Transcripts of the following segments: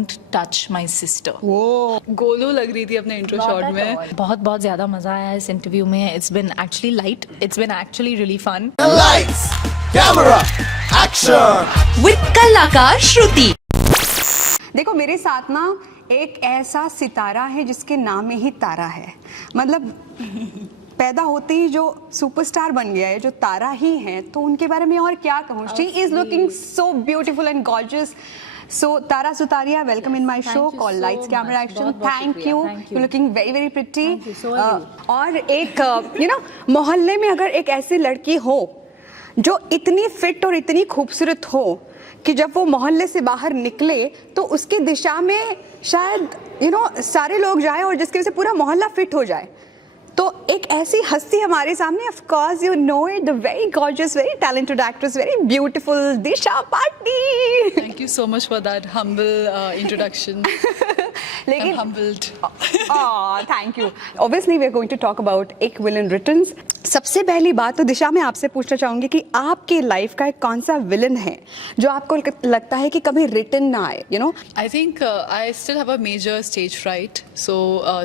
Don't touch my sister. वो गोलू लग रही थी अपने इंट्रो शॉट में। बहुत बहुत ज़्यादा मज़ा आया इस इंटरव्यू में। It's been actually light, it's been actually really fun. Lights, camera, action! With कलाकार श्रुति। देखो मेरे साथ ना एक ऐसा सितारा है जिसके नाम में ही तारा है। मतलब पैदा होते ही जो सुपरस्टार बन गया है, जो तारा ही है, तो उनके बारे में और क्या कहूँ। She is looking so beautiful and gorgeous. So Tara Sutaria, welcome in my show called Lights Camera Action. Thank you. You're looking very very pretty. Thank you. So are you. और एक मोहल्ले में अगर एक ऐसी लड़की हो जो इतनी फिट और इतनी खूबसूरत हो कि जब वो मोहल्ले से बाहर निकले तो उसकी दिशा में शायद सारे लोग जाएं और जिसकी वजह से पूरा मोहल्ला फिट हो जाए, तो एक ऐसी हस्ती हमारे सामने। Of course you know it, the very gorgeous, very talented actress, very beautiful Disha Patani. Thank you so much for that humble introduction. लेकिन humbled. Thank you. Obviously we are going to talk about Ek villain returns. सबसे पहली बात तो दिशा मैं आपसे पूछना चाहूंगी कि आपके लाइफ का एक कौन सा विलन है जो आपको लगता है कि कभी रिटर्न ना आए, I think I still have a major stage fright. So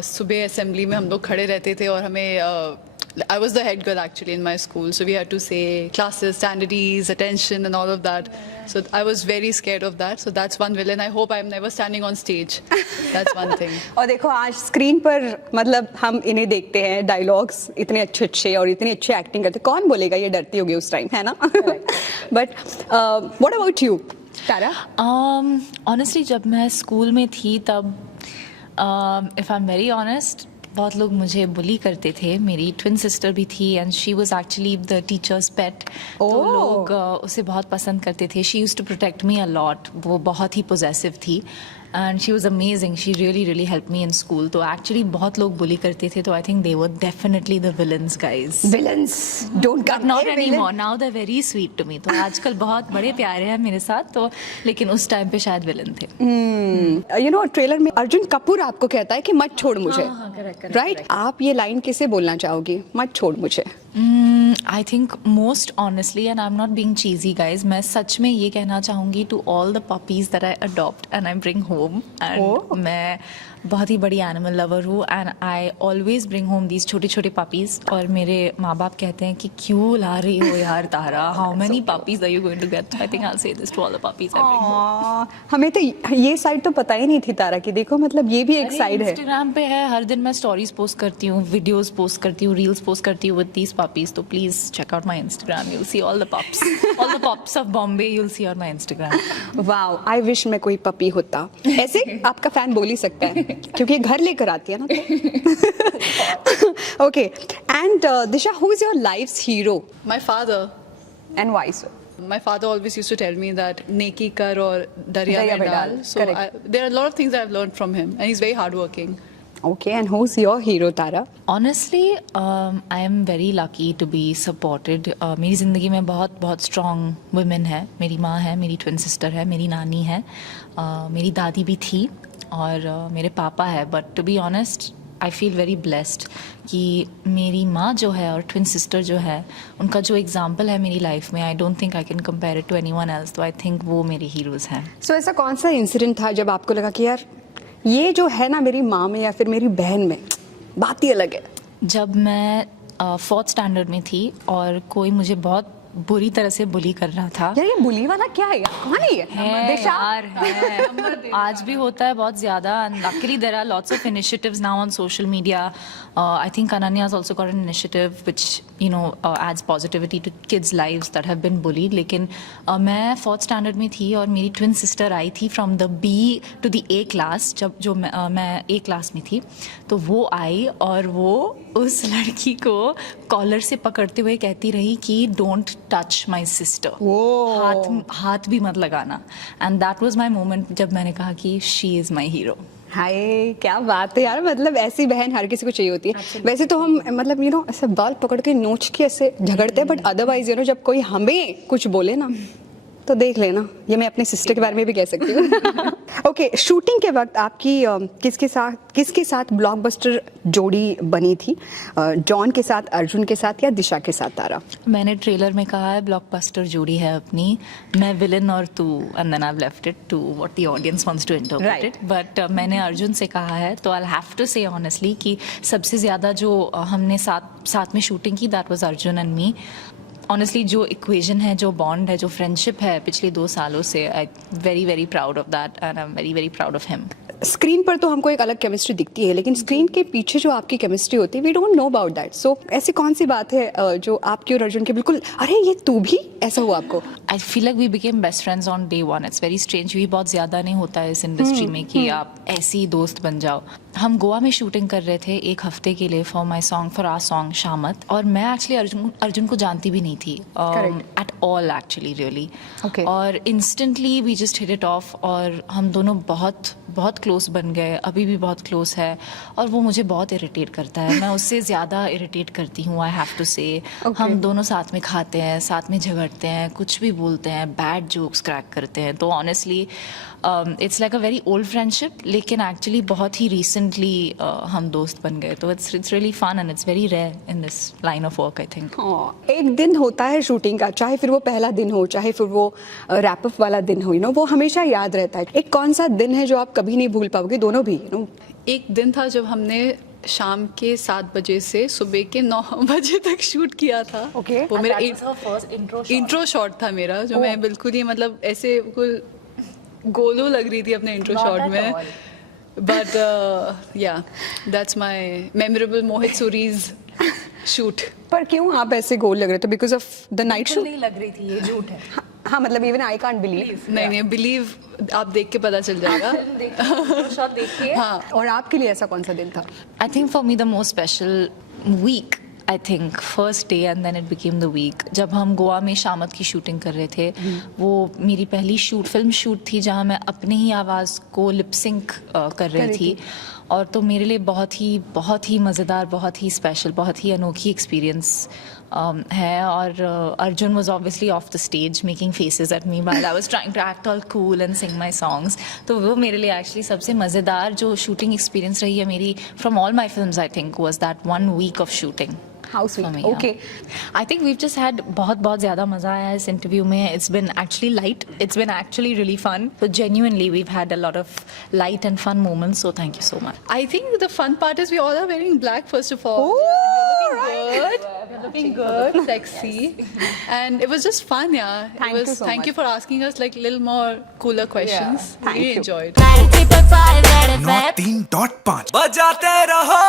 सुबह असेंबली में हम लोग खड़े रहते थे और हमें I was the head girl actually in my school, so we had to say classes, standards, attention and all of that. So I was very scared of that. So that's one villain. I hope I'm never standing on stage. That's one thing. और देखो आज screen पर मतलब हम इन्हें देखते हैं, dialogues इतने अच्छे अच्छे और इतनी अच्छी एक्टिंग करते, कौन बोलेगा ये डरती होगी उस टाइम, है ना? But what about you Tara? Honestly जब मैं स्कूल में थी तब if I am very honest बहुत लोग मुझे बुली करते थे। मेरी ट्विन सिस्टर भी थी and she was actually the teachers pet. तो लोग उसे बहुत पसंद करते थे। She used to protect me a lot. वो बहुत ही पोजेसिव थी and she was amazing. She really really help me in school. तो एक्चुअली बहुत लोग बुली करते थे, तो I think they were definitely the villains guys. Villains don't come not anymore, now they are very sweet to me. तो आजकल बहुत बड़े प्यारे हैं मेरे साथ, तो लेकिन उस टाइम पे शायद विलन थे। ट्रेलर में अर्जुन कपूर आपको कहता है कि मत छोड़ मुझे, राइट? आप ये लाइन किसे बोलना चाहोगी, मत छोड़ मुझे? I think most honestly and I am not being cheesy guys, मैं सच में ये कहना चाहूँगी to all the puppies that I adopt and I bring home. And मैं बहुत ही बड़ी एनिमल लवर हूँ and I always bring home these छोटे छोटे पपीज। और मेरे माँ बाप कहते हैं कि क्यों ला रही हो यार Tara, how many puppies are you going to get? I think I will say this to all the puppies I bring home. हमें तो ये साइड तो पता ही नहीं थी तारा की। देखो मतलब ये भी एक साइड है। इंस्टाग्राम पे है, हर दिन मैं स्टोरीज पोस्ट करती हूँ, वीडियोस पोस्ट करती हूँ, रील्स पोस्ट करती हूँ विद दीज पपीज। तो please check out my Instagram, you will see all the pups, all the pups of Bombay you will see on my Instagram. Wow, I wish मैं कोई puppy होता। ऐसे आपका फैन बोल ही सकता है क्योंकि घर लेकर आती है ना। Okay, and Disha, who is your life's hero My father. And why so? My father always used to tell me that neki kar or darya Darya mein mein dal. dal, So correct. there are a lot of things that I've learned from him, and he's very hardworking. Okay, and who is your hero Tara? Honestly, I am very lucky to be supported. मेरी ज़िंदगी में बहुत बहुत strong women है। मेरी माँ है, मेरी ट्विन सिस्टर है, मेरी नानी है, मेरी दादी भी थी और मेरे पापा है। But to be honest I feel very blessed कि मेरी माँ जो है और ट्विन सिस्टर जो है, उनका जो एग्जाम्पल है मेरी लाइफ में, I don't think I can compare it to anyone else. तो आई थिंक वो मेरे हीरोज़ हैं। सो ऐसा कौन सा इंसिडेंट था जब आपको लगा कि यार ये जो है ना मेरी माँ में या फिर मेरी बहन में, बात ही अलग है? जब मैं 4th स्टैंडर्ड में थी और कोई मुझे बहुत बुरी तरह से बुली कर रहा था। यार ये बुली वाला क्या है? कौन है ये? दिशा? यार है। आज भी होता है बहुत ज़्यादा। Luckily there are lots of initiatives now on social media. I think Ananya has also got an initiative which adds positivity to kids' lives that have been bullied. लेकिन मैं 4th स्टैंडर्ड में थी और मेरी ट्विन सिस्टर आई थी from the B to the A class. जो मैं A class में थी, तो वो आई और वो उस लड़की को कॉलर से पकड़ते हुए कहती रही कि डोंट टच माई सिस्टर, हाथ भी मत लगाना। And that was my moment जब मैंने कहा कि शी इज़ माई हीरो। हाय, क्या बात है यार। मतलब ऐसी बहन हर किसी को चाहिए होती है। वैसे तो हम मतलब ऐसे बाल पकड़ के नोच के ऐसे झगड़ते हैं, बट अदरवाइज जब कोई हमें कुछ बोले ना, तो देख लेना, ये मैं अपने सिस्टर के बारे में भी कह सकती हूँ। ओके, शूटिंग के वक्त आपकी किसके साथ ब्लॉकबस्टर जोड़ी बनी थी? जॉन के साथ, अर्जुन के साथ या दिशा के साथ तारा? मैंने ट्रेलर में कहा है ब्लॉकबस्टर जोड़ी है अपनी, मैं विलन और तू, and then I have left it to what the audience wants to interpret it. But मैंने अर्जुन से कहा है, तो I have to say honestly कि सबसे ज़्यादा जो हमने साथ में शूटिंग की, that was Arjun and me. Honestly जो इक्वेशन है, जो बॉन्ड है, जो फ्रेंडशिप है पिछले 2 सालों से, I very very proud of that and I am very very proud of him. Screen पर तो हमको एक अलग केमिस्ट्री दिखती है, लेकिन स्क्रीन के पीछे जो आपकी केमिस्ट्री होती है, we don't know about that. So ऐसी कौन सी बात है जो आपकी और अर्जुन के बिल्कुल, अरे ये तू भी, ऐसा हुआ आपको? I feel like we became best friends on day one. It's very strange, भी बहुत ज़्यादा नहीं होता है इस इंडस्ट्री में कि आप ऐसे ही दोस्त बन जाओ। हम गोवा में शूटिंग कर रहे थे 1 हफ्ते के लिए फॉर आवर सॉन्ग शामत, और मैं एक्चुअली अर्जुन को जानती भी नहीं थी एट ऑल एक्चुअली, रियली। और instantly we just hit it off, और हम दोनों बहुत बहुत क्लोज बन गए, अभी भी बहुत क्लोज है। और वो मुझे बहुत इरिटेट करता है, मैं उससे ज़्यादा इरिटेट करती हूँ, आई हैव टू से। हम दोनों साथ में खाते हैं, साथ में झगड़ते हैं, कुछ भी बोलते हैं, बैड जोक्स क्रैक करते हैं। तो honestly it's like a very old friendship, लेकिन एक्चुअली बहुत ही रिसेंटली हम दोस्त बन गए। तो it's really fun and it's very rare in this line of work, I think. एक दिन होता है शूटिंग का, चाहे फिर वो पहला दिन हो, चाहे फिर वो रैप अप वाला दिन हो, यू नो, वो हमेशा याद रहता है। एक कौन सा दिन है जो आप कभी नहीं भूल पाओगे, दोनों भी, यू नो? एक दिन था जब हमने शाम के 7 बजे से सुबह के 9 बजे तक शूट किया था। Okay. वो मेरा इंट्रो शॉट था मेरा, जो मैं बिल्कुल ही मतलब ऐसे बिल्कुल गोलू लग रही थी अपने इंट्रो शॉट में। बट या that's my memorable Mohit Suri's shoot. पर क्यों आप ऐसे गोल लग रहे थे? Because of the night shoot? नहीं लग रही थी, ये झूठ है। हाँ, मतलब इवन आई कांट बिलीव। नहीं, बिलीव आप देख के पता चल जाएगा। हाँ, और आपके लिए ऐसा कौन सा दिन था? I think for me the most special week, I think first day and then it became the week, जब हम गोवा में शामत की शूटिंग कर रहे थे। वो मेरी पहली फिल्म शूट थी जहाँ मैं अपनी ही आवाज़ को लिप सिंक कर रही थी। और तो मेरे लिए बहुत ही मज़ेदार, बहुत ही स्पेशल, बहुत ही अनोखी एक्सपीरियंस है। और Arjun was obviously off the stage making faces at me while I was trying to act all cool and sing my songs. तो वो मेरे लिए एक्चुअली सबसे मज़ेदार जो शूटिंग एक्सपीरियंस रही है मेरी from all my films, I think was that 1 week of shooting. How sweet. Okay. I think we've just had बहुत ज़्यादा मज़ा आया इस इंटरव्यू में. It's been actually light. It's been actually really fun. So genuinely, we've had a lot of light and fun moments. So thank you so much. I think the fun part is we all are wearing black first of all. Oh, We're looking good, sexy, and it was just fun, yeah. Thank you so Thank much. you for asking us like little more cooler questions. thank Really you. enjoyed. 9 3.5 बजाते रहो